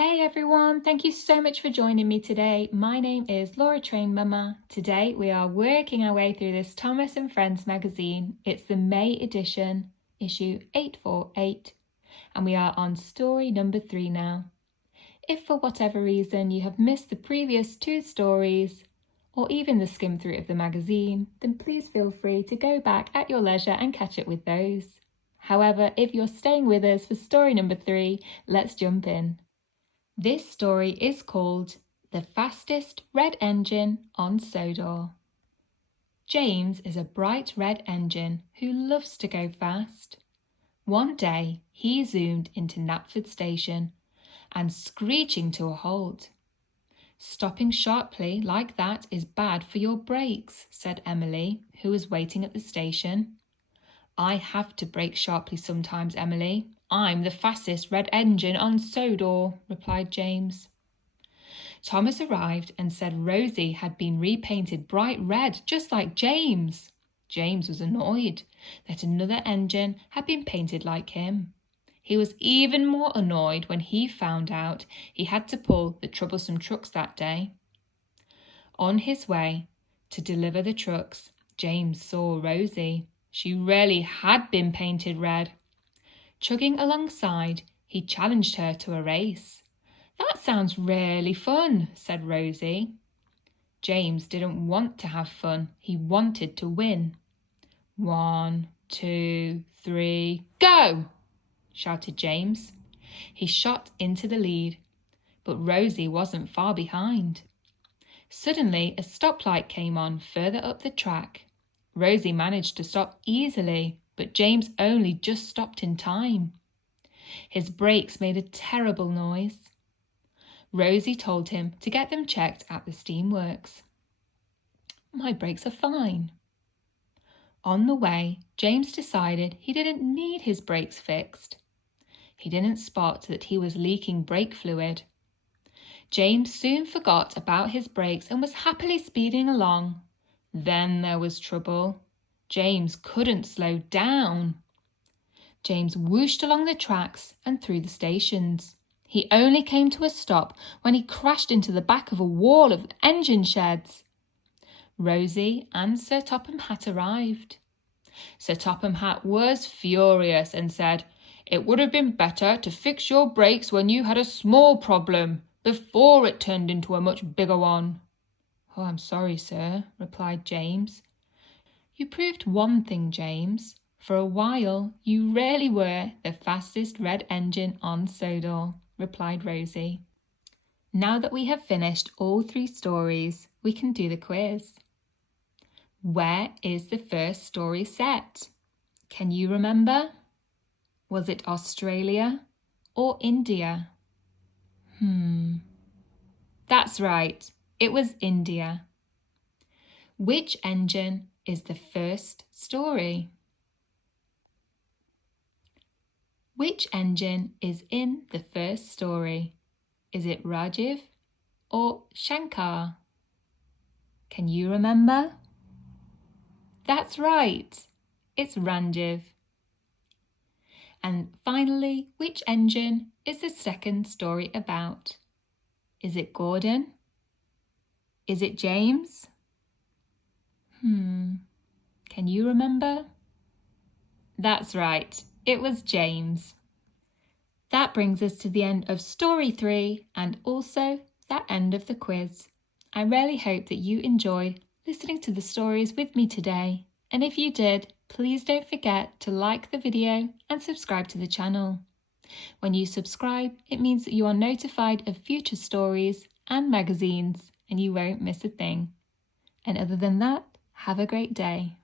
Hey everyone, thank you so much for joining me today. My name is Laura Train Mama. Today we are working our way through this Thomas and Friends magazine. It's the May edition, issue 848, and we are on story number 3 now. If for whatever reason you have missed the previous 2 stories, or even the skim through of the magazine, then please feel free to go back at your leisure and catch up with those. However, if you're staying with us for story number 3, let's jump in. This story is called The Fastest Red Engine on Sodor. James is a bright red engine who loves to go fast. One day he zoomed into Knapford Station and screeching to a halt. "Stopping sharply like that is bad for your brakes," said Emily, who was waiting at the station. "I have to brake sharply sometimes, Emily. I'm the fastest red engine on Sodor," replied James. Thomas arrived and said Rosie had been repainted bright red, just like James. James was annoyed that another engine had been painted like him. He was even more annoyed when he found out he had to pull the troublesome trucks that day. On his way to deliver the trucks, James saw Rosie. She really had been painted red. Chugging alongside, he challenged her to a race. "That sounds really fun," said Rosie. James didn't want to have fun. He wanted to win. "1, 2, 3, go!" shouted James. He shot into the lead, but Rosie wasn't far behind. Suddenly, a stoplight came on further up the track. Rosie managed to stop easily, but James only just stopped in time. His brakes made a terrible noise. Rosie told him to get them checked at the steamworks. "My brakes are fine." On the way, James decided he didn't need his brakes fixed. He didn't spot that he was leaking brake fluid. James soon forgot about his brakes and was happily speeding along. Then there was trouble. James couldn't slow down. James whooshed along the tracks and through the stations. He only came to a stop when he crashed into the back of a wall of engine sheds. Rosie and Sir Topham Hatt arrived. Sir Topham Hatt was furious and said, "It would have been better to fix your brakes when you had a small problem, before it turned into a much bigger one." "Oh, I'm sorry, sir," replied James. "You proved one thing, James. For a while, you really were the fastest red engine on Sodor," replied Rosie. Now that we have finished all 3 stories, we can do the quiz. Where is the first story set? Can you remember? Was it Australia or India? That's right. It was India. Which engine is the first story? Which engine is in the first story? Is it Rajiv or Shankar? Can you remember? That's right. It's Ranjiv. And finally, which engine is the second story about? Is it Gordon? Is it James? Can you remember? That's right, it was James. That brings us to the end of story 3 and also that end of the quiz. I really hope that you enjoyed listening to the stories with me today. And if you did, please don't forget to like the video and subscribe to the channel. When you subscribe, it means that you are notified of future stories and magazines and you won't miss a thing. And other than that, have a great day.